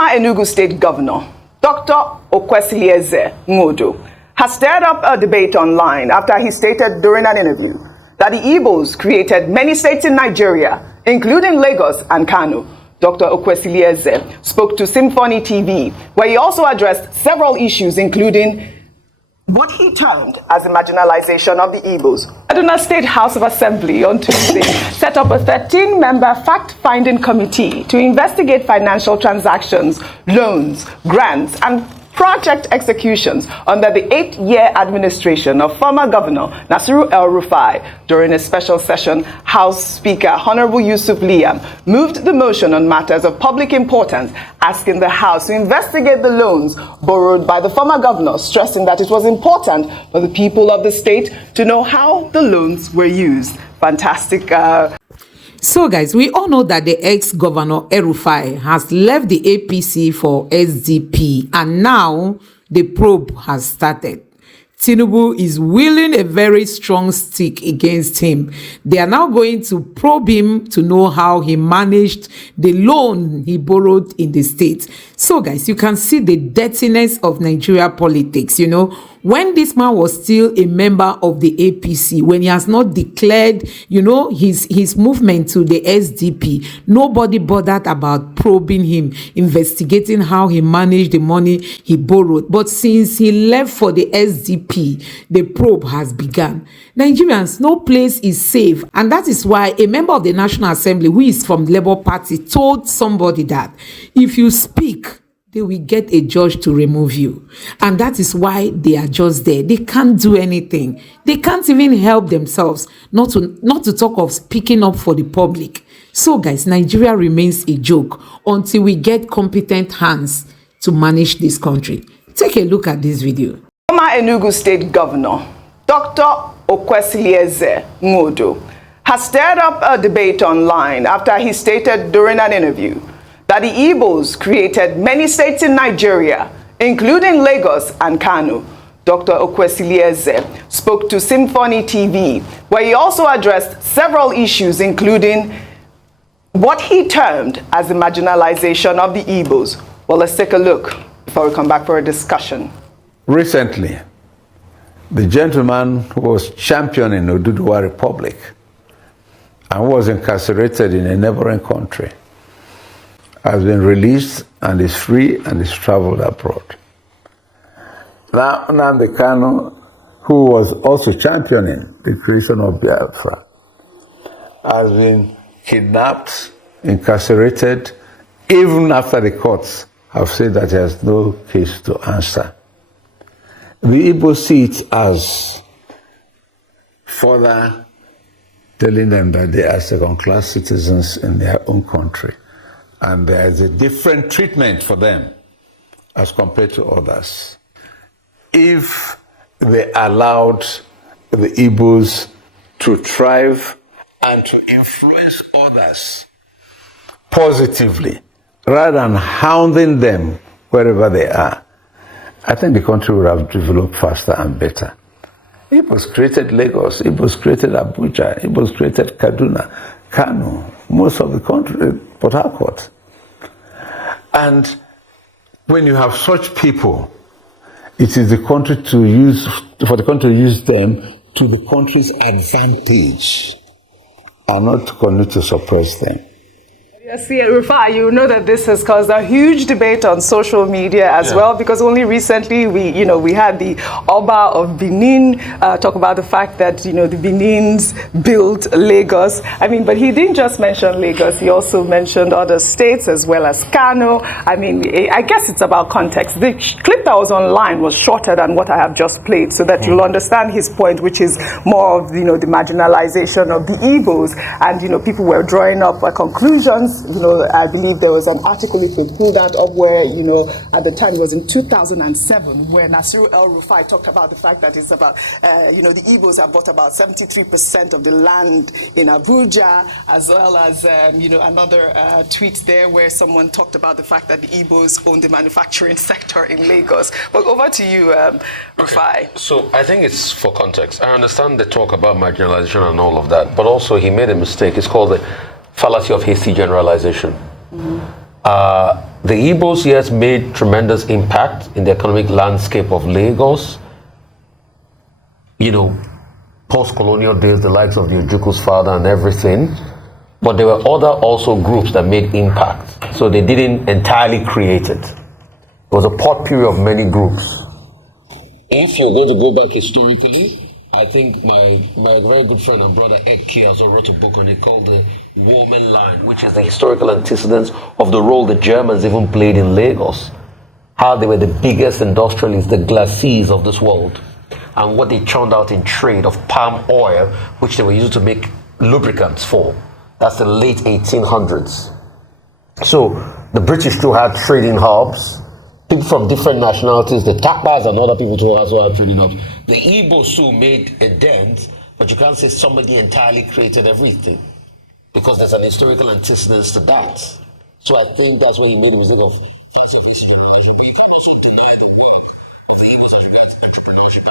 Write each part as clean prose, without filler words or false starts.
Former ENUGU State Governor, Dr. EX-GOV, has stirred up a debate online after he stated during an interview that the Igbos created many states in Nigeria, including Lagos and Kano. Dr. EX-GOV spoke to Symphony TV, where he also addressed several issues, including what he termed as the marginalization of the Igbos. Kaduna State House of Assembly on Tuesday set up a 13-member fact-finding committee to investigate financial transactions, loans, grants, and project executions under the 8-year administration of former Governor Nasiru EL-RUFAI. During a special session, House Speaker Honorable Yusuf Liam moved the motion on matters of public importance, asking the House to investigate the loans borrowed by the former governor, stressing that it was important for the people of the state to know how the loans were used. Fantastic. So guys, we all know that the ex-governor EL-RUFAI has left the APC for SDP, and now the probe has started. Tinubu is wielding a very strong stick against him. They are now going to probe him to know how he managed the loan he borrowed in the state. So guys, you can see the dirtiness of Nigeria politics. You know, when this man was still a member of the APC, when he has not declared, you know, his movement to the SDP, nobody bothered about probing him, investigating how he managed the money he borrowed. But since he left for the SDP, the probe has begun. Nigerians, no place is safe, and that is why a member of the National Assembly, who is from the Labour Party, told somebody that if you speak, they will get a judge to remove you. And that is why they are just there. They can't do anything. They can't even help themselves, not to talk of speaking up for the public. So guys, Nigeria remains a joke until we get competent hands to manage this country. Take a look at this video. Former ENUGU State Governor, Dr. EX-GOV, has stirred up a debate online after he stated during an interview that the Igbos created many states in Nigeria, including Lagos and Kano. Dr. EX-GOV spoke to Symphony TV, where he also addressed several issues, including what he termed as the marginalization of the Igbos. Well, let's take a look before we come back for a discussion. Recently, the gentleman who was championing Oduduwa Republic and was incarcerated in a neighboring country has been released and is free and is traveled abroad. Now, Nnamdi Kanu, who was also championing the creation of Biafra, has been kidnapped, incarcerated, even after the courts have said that he has no case to answer. The Igbo see it as further telling them that they are second-class citizens in their own country, and there is a different treatment for them as compared to others. If they allowed the Igbos to thrive and to influence others positively, rather than hounding them wherever they are, I think the country would have developed faster and better. Igbos created Lagos, Igbos created Abuja, Igbos created Kaduna, Kano, most of the country, Port Harcourt. And when you have such people, it is the country for the country to use them to the country's advantage and not to continue to suppress them. Yes, EL-RUFAI, you know that this has caused a huge debate on social media as well, because only recently we had the Oba of Benin talk about the fact that the Benins built Lagos. I mean, but he didn't just mention Lagos; he also mentioned other states as well as Kano. I mean, I guess it's about context. The clip that was online was shorter than what I have just played, so that you'll understand his point, which is more of the marginalization of the Igbos, and people were drawing up conclusions. I believe there was an article, if we pull that up, where, at the time it was in 2007, where Nasiru EL-RUFAI talked about the fact that it's about, the Igbos have bought about 73% of the land in Abuja, as well as, another tweet there where someone talked about the fact that the Igbos own the manufacturing sector in Lagos. But over to you, RUFAI. Okay. So I think it's for context. I understand the talk about marginalization and all of that, but also he made a mistake. It's called the fallacy of hasty generalization. the Igbos, yes, made tremendous impact in the economic landscape of Lagos. You know, post-colonial days, the likes of the Ojuku's father and everything. But there were other also groups that made impact. So they didn't entirely create it. It was a potpourri of many groups. If you're going to go back historically, I think my very good friend and brother Eki also wrote a book on it called The Woman Line, which is the historical antecedents of the role the Germans even played in Lagos. How they were the biggest industrialists, the glacis of this world, and what they churned out in trade of palm oil, which they were using to make lubricants for. That's the late 1800s. So the British still had trading hubs. People from different nationalities, the Tapas and other people too also had trading hubs. The Igbos too made a dent, but you can't say somebody entirely created everything, because there's an historical antecedence to that. So I think that's where he made the mistake of. But you can also deny the work of the Igbos as regards entrepreneurship.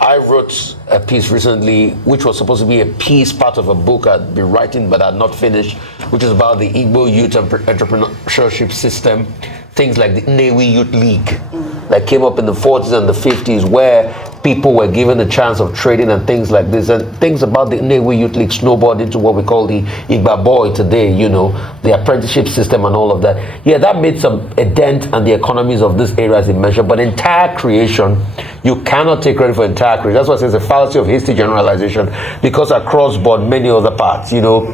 I wrote a piece recently, which was supposed to be a piece, part of a book I'd been writing but I'd not finished, which is about the Igbo youth entrepreneurship system. Things like the Newi Youth League that came up in the 40s and the 50s, where people were given a chance of trading and things like this. And things about the Newi Youth League snowballed into what we call the Igba Boy today, you know, the apprenticeship system and all of that. Yeah, that made a dent on the economies of this area, as he mentioned. But entire creation, you cannot take credit for entire creation. That's why it's a fallacy of hasty generalization, because across board, many other parts, you know,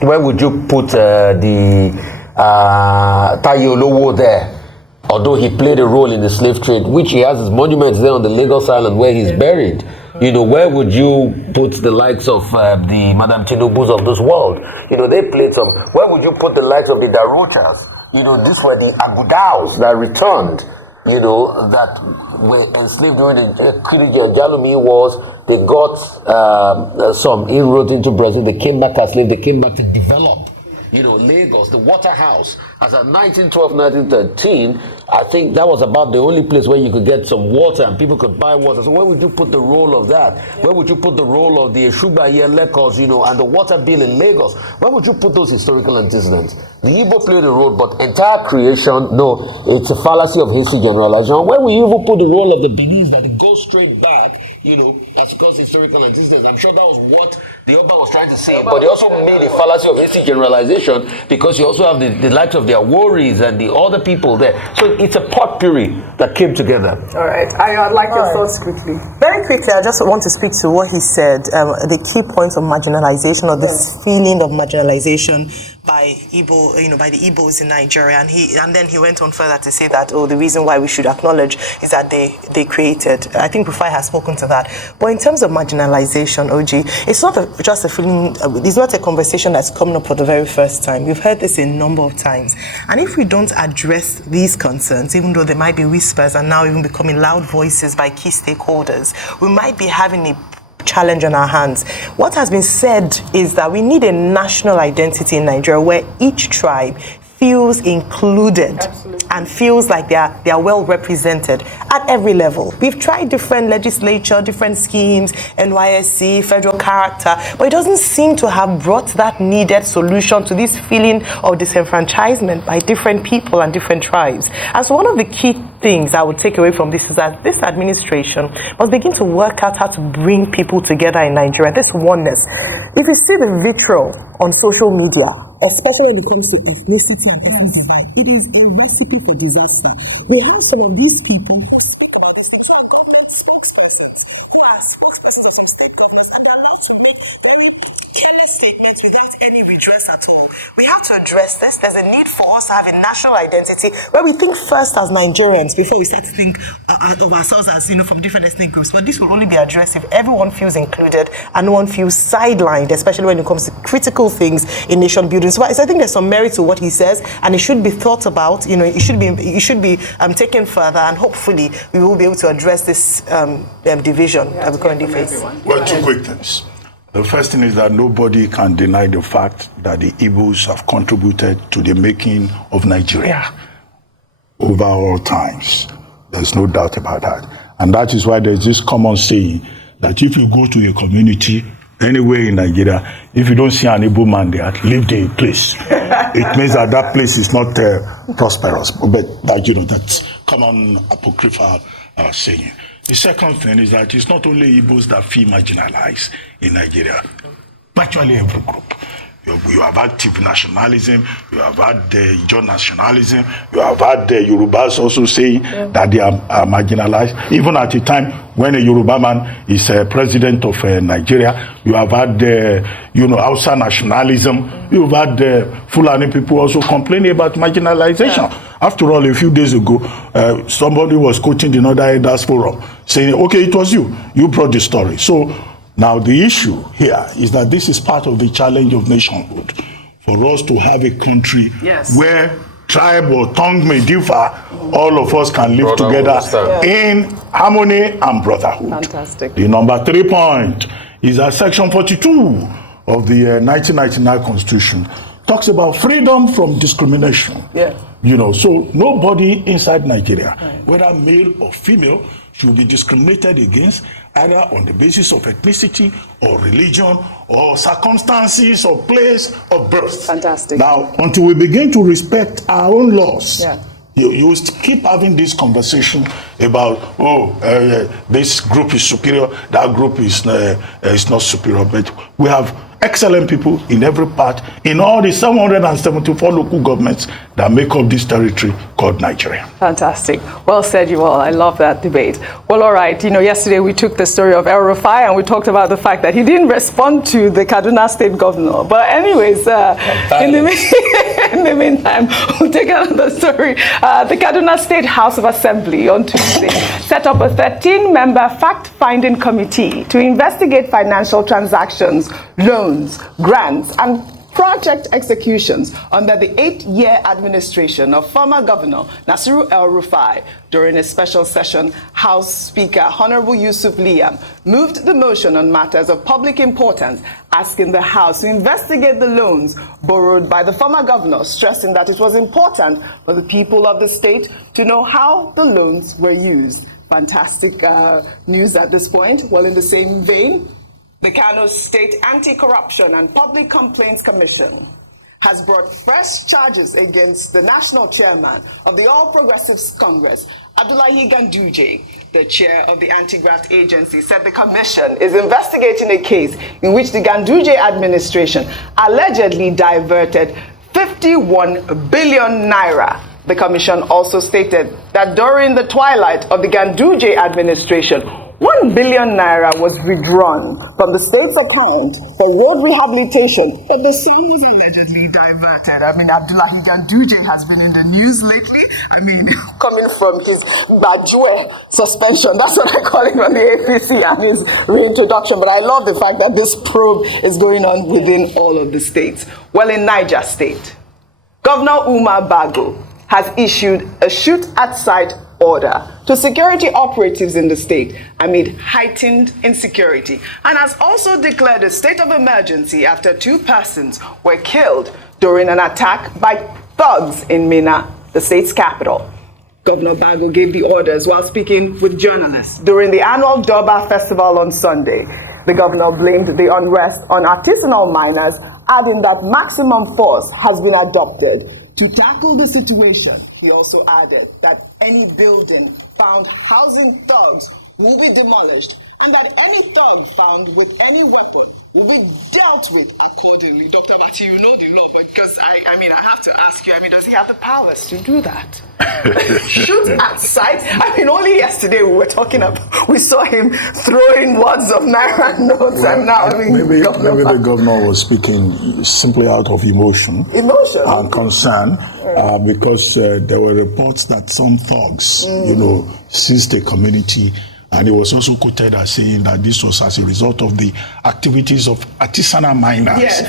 where would you put Taye Olowo there? Although he played a role in the slave trade, which he has his monuments there on the Lagos Island where he's buried. You know, where would you put the likes of the Madam Tinubus of this world? You know, they played some. Where would you put the likes of the Daruchas? You know, these were the Agudaos that returned, you know, that were enslaved during the Kiriji and Jalumi wars. They got some inroads into Brazil. They came back as slaves. They came back to develop. You know, Lagos, the Waterhouse, as of 1912, 1913, I think that was about the only place where you could get some water and people could buy water. So where would you put the role of that? Where would you put the role of the Eshuba Lekos, you know, and the water bill in Lagos? Where would you put those historical antecedents? The Igbo played a role, but entire creation, no, it's a fallacy of hasty generalization. Where will you even put the role of the Benin that it goes straight back, you know, as cause historical antecedents? I'm sure that was what the Oba was trying to say, but they also made a fallacy of hasty generalization, because you also have the likes of their Aworis and the other people there. So it's a potpourri that came together. All right. I'd like your thoughts quickly. Very quickly, I just want to speak to what he said, the key points of marginalization, or this feeling of marginalization by Igbo, you know, by the Igbos in Nigeria, and then he went on further to say that, the reason why we should acknowledge is that they created. I think Rufai has spoken to that. But in terms of marginalization, OG, it's not just a feeling. It's not a conversation that's coming up for the very first time. We've heard this a number of times, and if we don't address these concerns, even though they might be whispers and now even becoming loud voices by key stakeholders, we might be having a challenge on our hands. What has been said is that we need a national identity in Nigeria where each tribe feels included. Absolutely. And feels like they are well represented at every level. We've tried different legislature, different schemes, NYSC, federal character, but it doesn't seem to have brought that needed solution to this feeling of disenfranchisement by different people and different tribes. And so one of the key things I would take away from this is that this administration must begin to work out how to bring people together in Nigeria, this oneness. If you see the vitriol on social media, especially when it comes to ethnicity and ethnic divide, it is a recipe for disaster. We have some of these people who are spokespersons, who are spokespersons of state governments, and a lot of them careless statements without any redress at all. We have to address this. There's a need for us to have a national identity where we think first as Nigerians before we start to think of ourselves as, you know, from different ethnic groups. But this will only be addressed if everyone feels included and no one feels sidelined, especially when it comes to critical things in nation building. So I think there's some merit to what he says, and it should be thought about. You know, it should be taken further, and hopefully we will be able to address this division that we currently face. Well, two quick things. The first thing is that nobody can deny the fact that the Igbos have contributed to the making of Nigeria over all times. There's no doubt about that. And that is why there's this common saying that if you go to a community anywhere in Nigeria, if you don't see an Igbo man there, leave the place. It means that that place is not prosperous. But that, that's common apocryphal saying. The second thing is that it's not only Igbos that feel marginalized in Nigeria. Virtually every group. You have active nationalism, you have had the Ijaw nationalism, you have had the Yorubas also saying that they are marginalized. Even at the time when a Yoruba man is president of Nigeria, you have had the, Hausa nationalism, you have had the Fulani people also complaining about marginalization. After all, a few days ago, somebody was quoting the Northern Elders Forum saying, okay, it was you brought the story. So now, the issue here is that this is part of the challenge of nationhood. For us to have a country where tribe or tongue may differ, all of us can live together in harmony and brotherhood. Fantastic. The number 3 point is that Section 42 of the 1999 Constitution talks about freedom from discrimination. So nobody inside Nigeria, whether male or female, should be discriminated against either on the basis of ethnicity or religion or circumstances or place of birth. Fantastic. Now, until we begin to respect our own laws, you keep having this conversation about, this group is superior, that group is not superior. But we have excellent people in every part, in all the 774 local governments that make up this territory called Nigeria. Fantastic. Well said, you all. I love that debate. Well, all right. Yesterday we took the story of EL-RUFAI and we talked about the fact that he didn't respond to the Kaduna State governor. But anyways, in the meantime, we'll take another story. The Kaduna State House of Assembly on Tuesday set up a 13-member fact-finding committee to investigate financial transactions, loans, grants, and project executions under the 8-year administration of former Governor Nasiru El-RUFAI. During a special session, House Speaker Honorable Yusuf Liam moved the motion on matters of public importance, asking the House to investigate the loans borrowed by the former governor, stressing that it was important for the people of the state to know how the loans were used. Fantastic news at this point. Well, in the same vein, the Kano State Anti-Corruption and Public Complaints Commission has brought fresh charges against the national chairman of the All Progressives Congress, Abdullahi Ganduje. The chair of the anti-graft agency said the commission is investigating a case in which the Ganduje administration allegedly diverted 51 billion naira. The commission also stated that during the twilight of the Ganduje administration, 1 billion naira was withdrawn from the state's account for road rehabilitation, but the sum was allegedly diverted. Abdullahi Ganduje has been in the news lately. Coming from his Bajwe suspension, that's what I call it, on the APC, and his reintroduction. But I love the fact that this probe is going on within all of the states. Well, in Niger State, Governor Umar Bago has issued a shoot-at-sight order to security operatives in the state amid heightened insecurity, and has also declared a state of emergency after 2 persons were killed during an attack by thugs in Minna, the state's capital. Governor Bago gave the orders while speaking with journalists during the annual Durbar Festival on Sunday. The governor blamed the unrest on artisanal miners, adding that maximum force has been adopted to tackle the situation. He also added that any building found housing thugs will be demolished, and that any thug found with any weapon will be dealt with accordingly. Dr. Bati, you know the law, but because I have to ask you, does he have the powers to do that? Shoot at sight? Only yesterday we saw him throwing wads of naira notes, and now, maybe the governor was speaking simply out of emotion and concern, because there were reports that some thugs, seized a community. And he was also quoted as saying that this was as a result of the activities of artisanal miners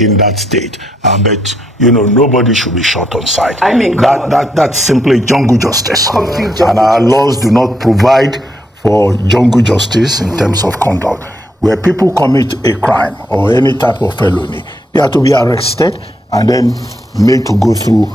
in that state. But, nobody should be shot on sight. That's simply jungle justice. And our laws do not provide for jungle justice in terms of conduct. Where people commit a crime or any type of felony, they are to be arrested and then made to go through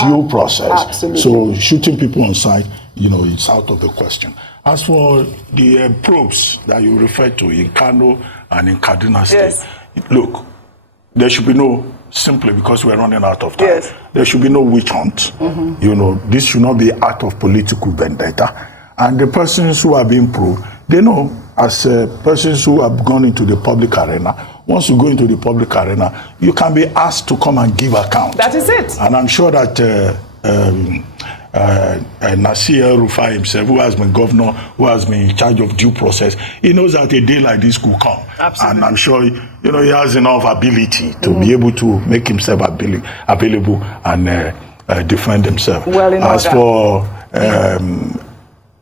due process. Absolutely. So shooting people on sight, it's out of the question. As for the probes that you referred to in Kano and in Kaduna State, look, there should be no, simply because we're running out of time, there should be no witch hunt. This should not be out of political vendetta. And the persons who are being probed, they know, as persons who have gone into the public arena, once you go into the public arena, you can be asked to come and give account. That is it. And I'm sure that EL-RUFAI himself, who has been governor, who has been in charge of due process, he knows that a day like this could come. Absolutely. And I'm sure he has enough ability to be able to make himself available and defend himself. Well, as for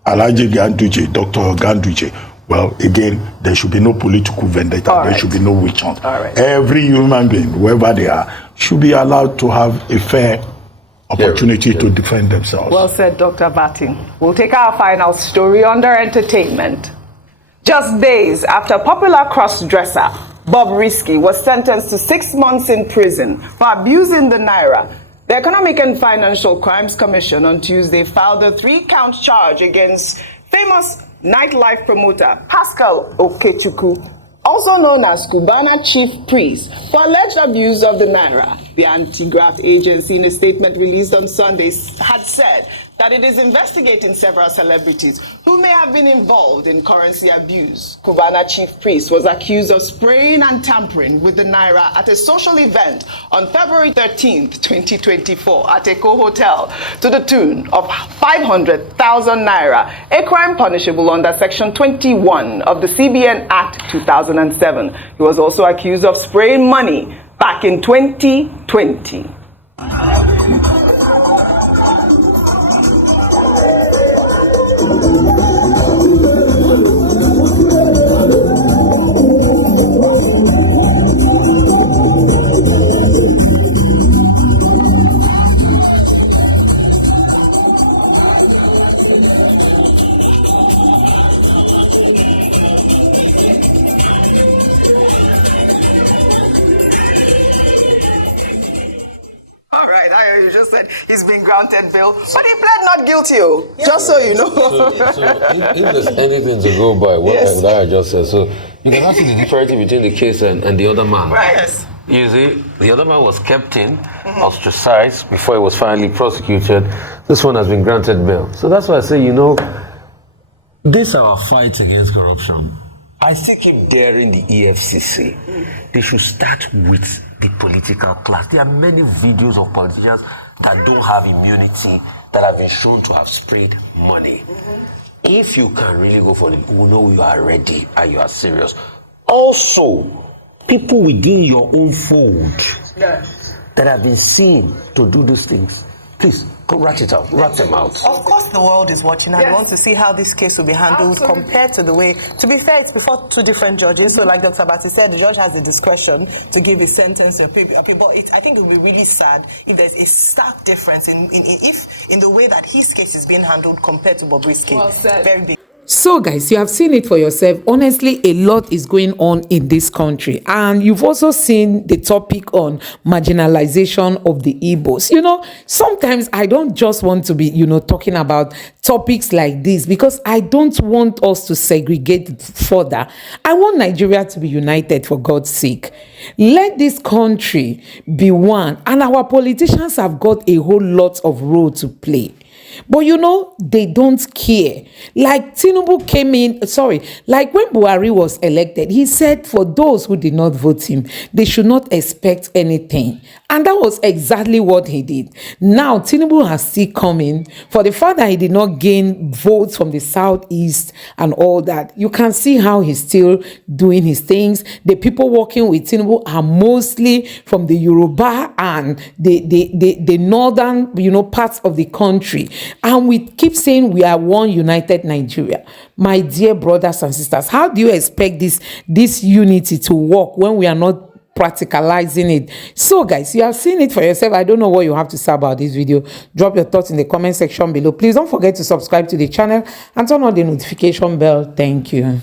Alhaji Ganduje, Dr. Ganduje, well, again, there should be no political vendetta. There should be no witch hunt. Every human being, whoever they are, should be allowed to have a fair opportunity to defend themselves. Well said, Dr. Bating. We'll take our final story under entertainment. Just days after popular cross-dresser Bob Risky was sentenced to 6 months in prison for abusing the Naira, the Economic and Financial Crimes Commission on Tuesday filed a 3-count charge against famous nightlife promoter Pascal Okechukwu, also known as Cubana Chief Priest, for alleged abuse of the Naira. The anti-graft agency, in a statement released on Sunday, had said that it is investigating several celebrities who may have been involved in currency abuse. Cubana Chief Priest was accused of spraying and tampering with the Naira at a social event on February 13th, 2024 at Eco Hotel to the tune of 500,000 Naira, a crime punishable under Section 21 of the CBN Act 2007. He was also accused of spraying money back in 2020. You just said he's been granted bail, but he pled not guilty. Just so you know. So if there's anything to go by, what I just said, so you can see the difference between the case and the other man. Right. Yes. You see, the other man was kept in, ostracized before he was finally prosecuted. This one has been granted bail. So that's why I say, this our fight against corruption. I still keep daring the EFCC. They should start with the political class. There are many videos of politicians that don't have immunity that have been shown to have sprayed money. If you can really go for it, we know you are ready and you are serious. Also, people within your own fold that have been seen to do these things, please go rat it out, rat them out. Of course, the world is watching and wants to see how this case will be handled compared to the way. To be fair, it's before 2 different judges. So, like Dr. Bati said, the judge has the discretion to give a sentence to people. But I think it will be really sad if there's a stark difference in the way that his case is being handled compared to Bobrisky's case. Well said. Very big. So guys, you have seen it for yourself. Honestly, a lot is going on in this country, and you've also seen the topic on marginalization of the Igbos. Sometimes I don't just want to be talking about topics like this, because I don't want us to segregate further. I want Nigeria to be united, for God's sake. Let this country be one, and our politicians have got a whole lot of role to play. But they don't care. Like Tinubu came in, like when Buhari was elected, he said for those who did not vote him, they should not expect anything. And that was exactly what he did. Now, Tinubu has still come in. For the fact that he did not gain votes from the southeast and all that, you can see how he's still doing his things. The people working with Tinubu are mostly from the Yoruba and the northern, parts of the country. And we keep saying we are one united Nigeria. My dear brothers and sisters, how do you expect this unity to work when we are not practicalizing it? So guys, you have seen it for yourself. I don't know what you have to say about this video. Drop your thoughts in the comment section below. Please don't forget to subscribe to the channel and turn on the notification bell. Thank you.